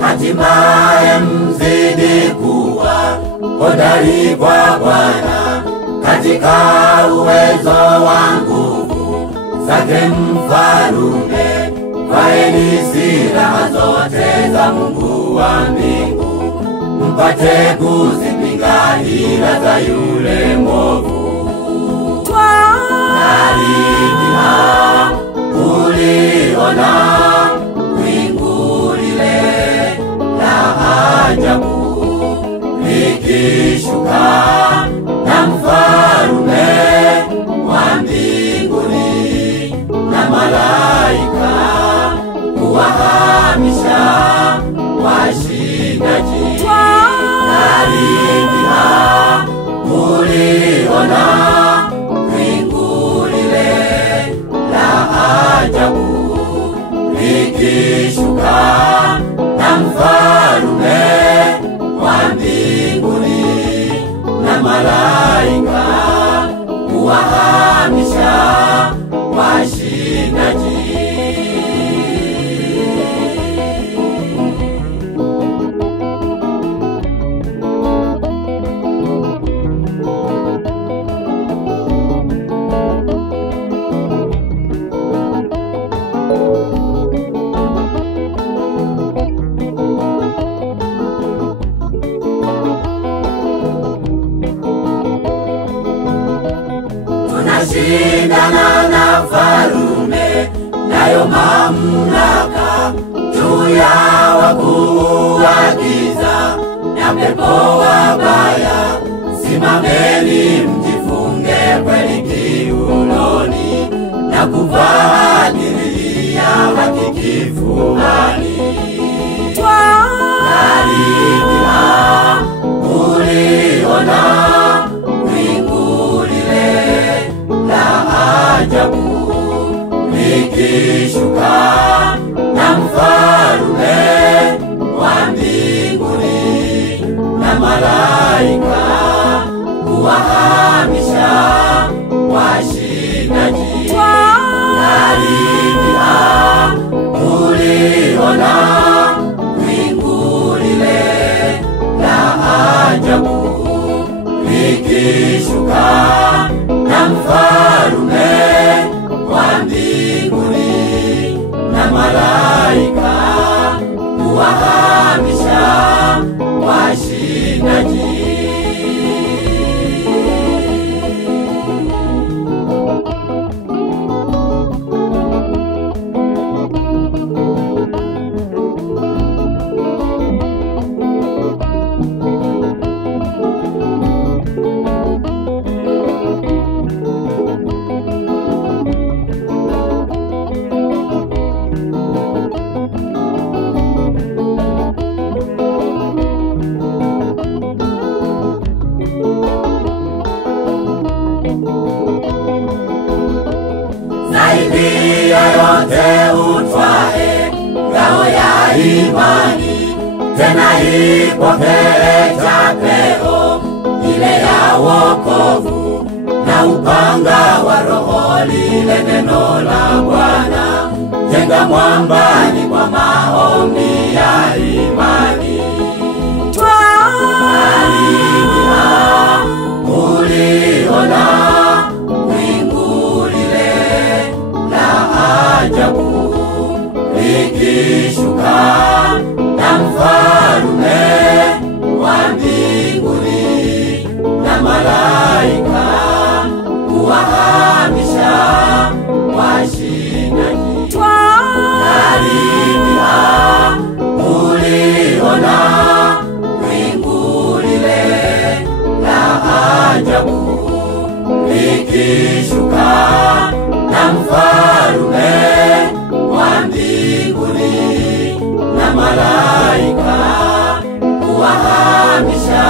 hatimaye mzidi kuwa hodari kwa Bwana katika uwezo wa nguvu zake Mfalume. Vaeni silaha zote za Mungu wa mbingu, mpate kuzipinga hila za yule mwovu. Karibia uliona wingu lile la ajabu likishuka na Mfalume wa mbinguni na malaika kuwahamisha washindaji. Karibia uliona wingu lile la ajabu likishuka na Mfalume wa mbinguni na malaika kuwahamisha washindaji. Tunashindana na Mfalume, nayo mamlaka juu ya wakuu wa giza na pepo wabaya. Simameni mjifunge kweli kiunoni na kuvaa dirii ya haki kifuani. Karibia uliona wingu lile la ajabu likishuka na Mfalume wa mbinguni na malaika kuwahamisha washindaji. Karibia uliona wingu lile la ajabu likishuka na Mfalume wa mbinguni na malaika kuwahamisha washindaji. Zaidi ya yote utwae ngao ya imani, tena ipokee chapeo ile ya wokovu na upanga wa Roho lile neno la Bwana. Jenga mwambani kwa maombi ya imani. Karibia uliona wingu lile la ajabu likishuka na Mfalume wa mbinguni na malaika kuwahamisha washindaji. Karibia uliona wingu lile la ajabu likishuka na Mfalume wa mbinguni na malaika kuwahamisha